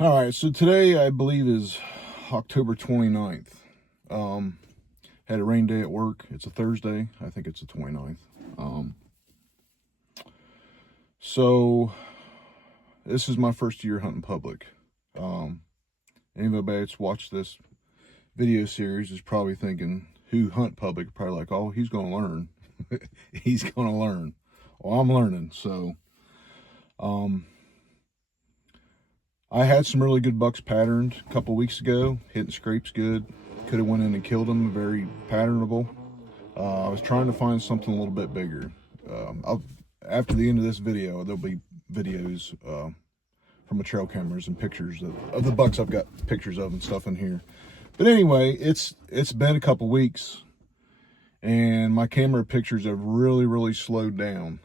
All right, so today I believe is October 29th. Had a rain day at work. It's a Thursday. I think it's the 29th. So this is my first year hunting public. Anybody that's watched this video series is probably thinking, who hunt public? Probably like, oh, he's going to learn. He's going to learn. Well, I'm learning. So, I had some really good bucks patterned a couple weeks ago, hitting scrapes good. Could have went in and killed them, very patternable. I was trying to find something a little bit bigger. After the end of this video, there'll be videos from my trail cameras and pictures of the bucks I've got pictures of and stuff in here. But anyway, it's been a couple weeks, and my camera pictures have really slowed down.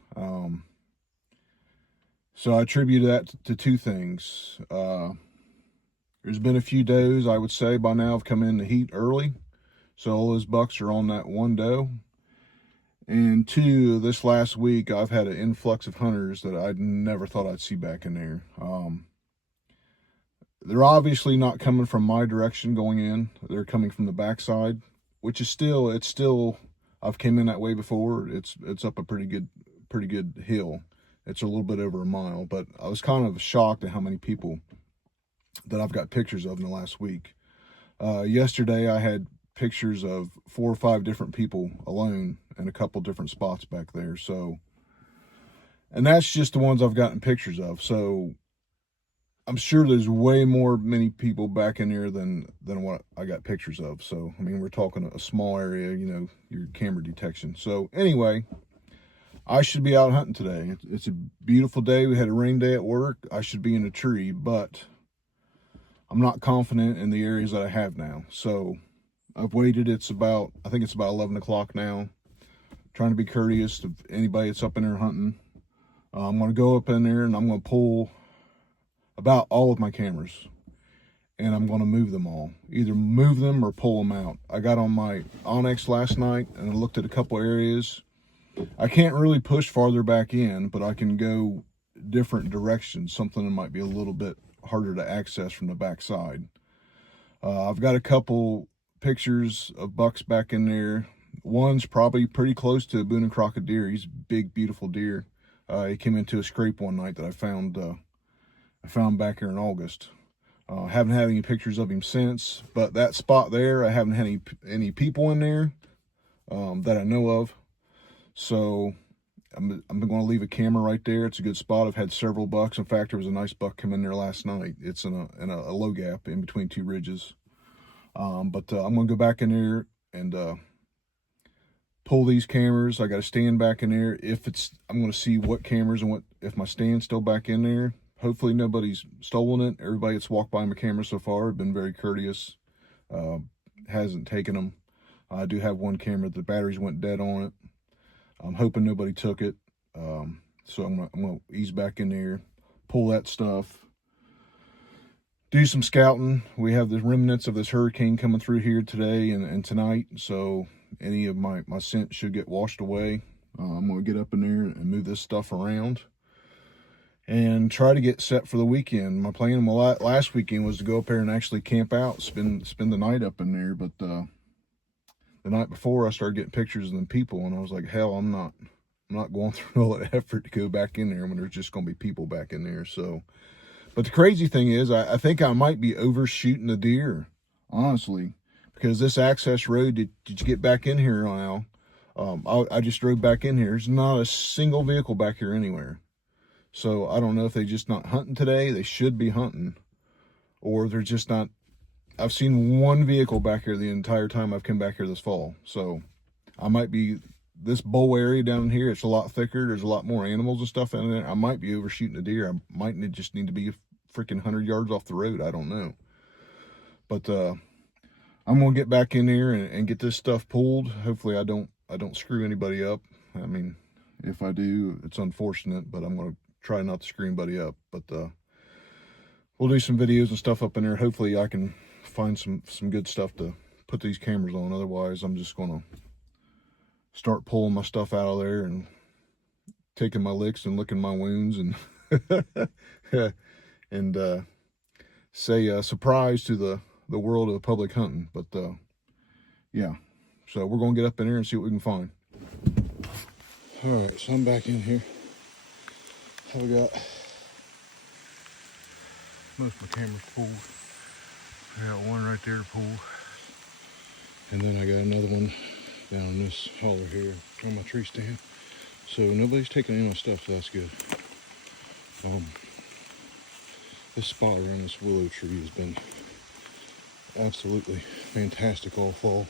So I attribute that to two things. There's been a few does, I would say, by now have come in the heat early. So all those bucks are on that one doe. And two, this last week, I've had an influx of hunters that I never thought I'd see back in there. They're obviously not coming from my direction going in. They're coming from the backside, which is still, I've came in that way before. It's up a pretty good hill. It's a little bit over a mile, but I was kind of shocked at how many people that I've got pictures of in the last week. Yesterday, I had pictures of 4 or 5 different people alone in a couple different spots back there. So, and that's just the ones I've gotten pictures of. So I'm sure there's many people back in there than what I got pictures of. So, I mean, we're talking a small area, you know, your camera detection. So anyway, I should be out hunting today. It's a beautiful day. We had a rain day at work. I should be in a tree, but I'm not confident in the areas that I have now. So I've waited. I think it's about 11 o'clock now. Trying to be courteous to anybody that's up in there hunting. I'm going to go up in there and I'm going to pull about all of my cameras. And I'm going to move them all. Either move them or pull them out. I got on my Onyx last night and I looked at a couple areas. I can't really push farther back in, but I can go different directions. Something that might be a little bit harder to access from the backside. I've got a couple pictures of bucks back in there. One's probably pretty close to a Boone and Crockett deer. He's a big, beautiful deer. He came into a scrape one night that I found back here in August. Haven't had any pictures of him since, but that spot there, I haven't had any people in there that I know of. So I'm going to leave a camera right there. It's a good spot. I've had several bucks. In fact, there was a nice buck come in there last night. It's in a low gap in between 2 ridges. But I'm going to go back in there and pull these cameras. I got to stand back in there. I'm going to see what cameras and if my stand's still back in there. Hopefully nobody's stolen it. Everybody that's walked by my camera so far have been very courteous. Hasn't taken them. I do have one camera. The batteries went dead on it. I'm hoping nobody took it. So I'm gonna ease back in there, pull that stuff, do some scouting. We have the remnants of this hurricane coming through here today and tonight. So any of my scent should get washed away. I'm gonna get up in there and move this stuff around and try to get set for the weekend. My plan last weekend was to go up there and actually camp out, spend the night up in there. But the night before, I started getting pictures of them people, and I was like, hell, I'm not going through all that effort to go back in there when there's just going to be people back in there. So, but the crazy thing is, I think I might be overshooting the deer, honestly, because this access road, did you get back in here now? I just drove back in here. There's not a single vehicle back here anywhere. So I don't know if they're just not hunting today. They should be hunting, or they're just not. I've seen one vehicle back here the entire time I've come back here this fall. So I might be, this bowl area down here, it's a lot thicker. There's a lot more animals and stuff in there. I might be overshooting a deer. I might just need to be freaking 100 yards off the road. I don't know. But I'm going to get back in there and get this stuff pulled. Hopefully I don't screw anybody up. I mean, if I do, it's unfortunate, but I'm going to try not to screw anybody up. But we'll do some videos and stuff up in there. Hopefully I can find some good stuff to put these cameras on. Otherwise, I'm just going to start pulling my stuff out of there and taking my licks and licking my wounds and and say a surprise to the world of public hunting. But yeah, so we're gonna get up in here and see what we can find. All right, so I'm back in here. We got most of my cameras pulled. I got one right there pulled, and then I got another one down this holler here on my tree stand. So nobody's taking any of my stuff, so that's good. This spot around this willow tree has been absolutely fantastic all fall.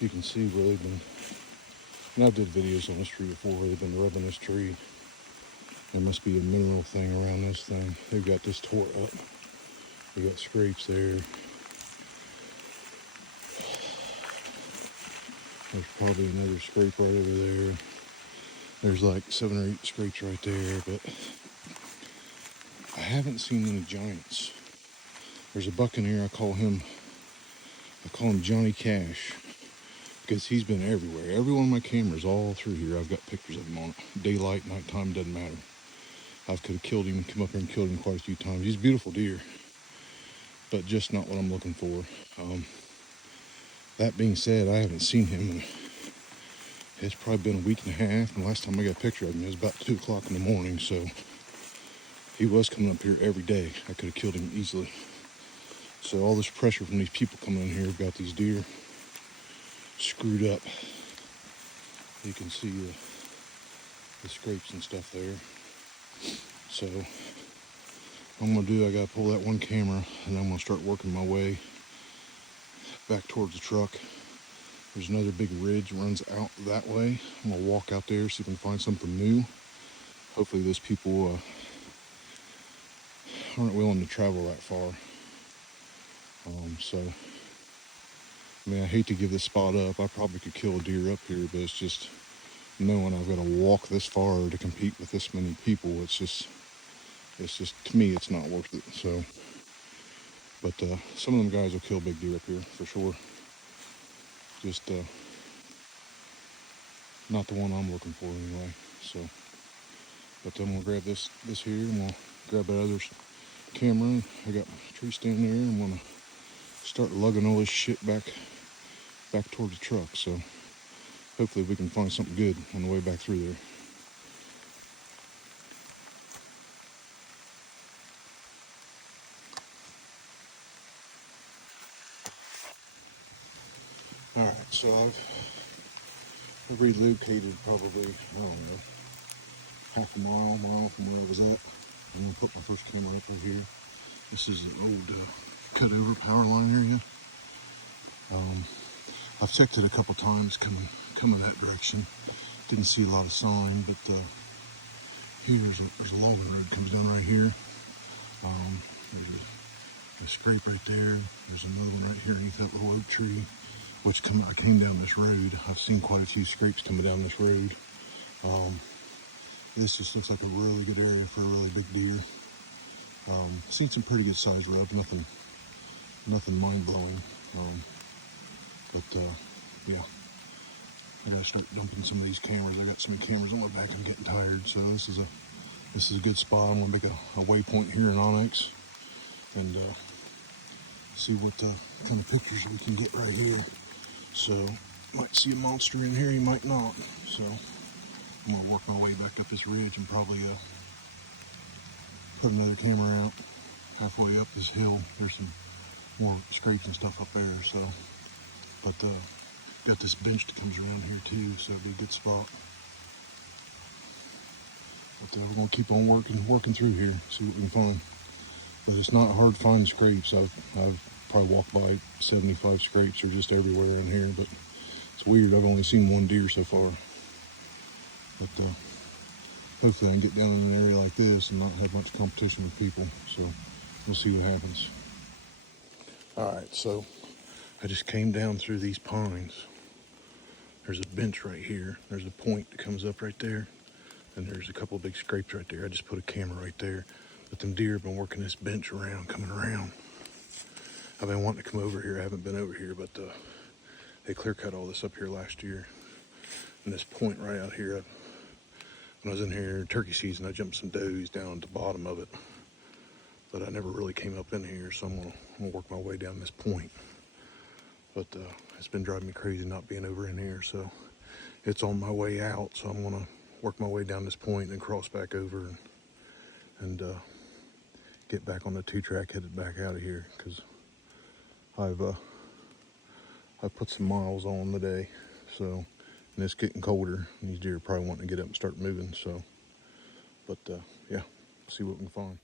You can see where they've been, and I've did videos on this tree before where they've been rubbing this tree. There must be a mineral thing around this thing. They've got this tore up. They got scrapes there. There's probably another scrape right over there. There's like 7 or 8 scrapes right there, but I haven't seen any giants. There's a buck in here, I call him Johnny Cash, because he's been everywhere. Every one of my cameras all through here, I've got pictures of him on it. Daylight, nighttime, doesn't matter. I could have killed him, come up here and killed him quite a few times. He's a beautiful deer, but just not what I'm looking for. That being said, I haven't seen him in, it's probably been a week and a half, and the last time I got a picture of him, it was about 2 o'clock in the morning, so he was coming up here every day. I could have killed him easily. So all this pressure from these people coming in here have got these deer screwed up. You can see the scrapes and stuff there. So what I'm gonna do, I gotta pull that one camera, and I'm gonna start working my way back towards the truck. There's another big ridge runs out that way. I'm gonna walk out there, see if I can find something new. Hopefully those people aren't willing to travel that far. So, I mean, I hate to give this spot up. I probably could kill a deer up here, but it's just knowing I've got to walk this far to compete with this many people. It's just to me, it's not worth it. So, but some of them guys will kill big deer up here for sure. Just not the one I'm looking for anyway. So, but I'm gonna grab this here, and we'll grab that other camera. I got my tree stand there. I'm gonna start lugging all this shit back towards the truck. So hopefully we can find something good on the way back through there. All right, so I've relocated probably, I don't know, half a mile from where I was at. I'm gonna put my first camera up over here. This is an old cut over power line area. I've checked it a couple times coming that direction. Didn't see a lot of sign, but here there's a logging road comes down right here. There's a scrape right there. There's another one right here underneath that little oak tree, which I came down this road. I've seen quite a few scrapes coming down this road. This just looks like a really good area for a really big deer. Seen some pretty good size rub, nothing mind-blowing. But yeah, I gotta start dumping some of these cameras. I got some cameras on my back. I'm getting tired, so this is a good spot. I'm gonna make a waypoint here in Onyx and see what kind of pictures we can get right here. So might see a monster in here, you might not. So I'm gonna work my way back up this ridge and probably put another camera out halfway up this hill. There's some more scrapes and stuff up there. So, but got this bench that comes around here too, so it'll be a good spot. But we're gonna keep on working through here, see what we can find. But it's not hard to find scrapes. I've probably walked by 75 scrapes. They're just everywhere in here, but it's weird. I've only seen one deer so far. But hopefully I can get down in an area like this and not have much competition with people. So we'll see what happens. All right, so I just came down through these pines. There's a bench right here. There's a point that comes up right there. And there's a couple of big scrapes right there. I just put a camera right there. But them deer have been working this bench around, coming around. I've been wanting to come over here. I haven't been over here, but they clear cut all this up here last year. And this point right out here, when I was in here turkey season, I jumped some does down at the bottom of it. but I never really came up in here, so I'm gonna work my way down this point. But it's been driving me crazy not being over in here, so it's on my way out, so I'm gonna work my way down this point and cross back over and get back on the 2-track, headed back out of here, because I've put some miles on today, so, and it's getting colder, and these deer are probably wanting to get up and start moving, so, but yeah, see what we can find.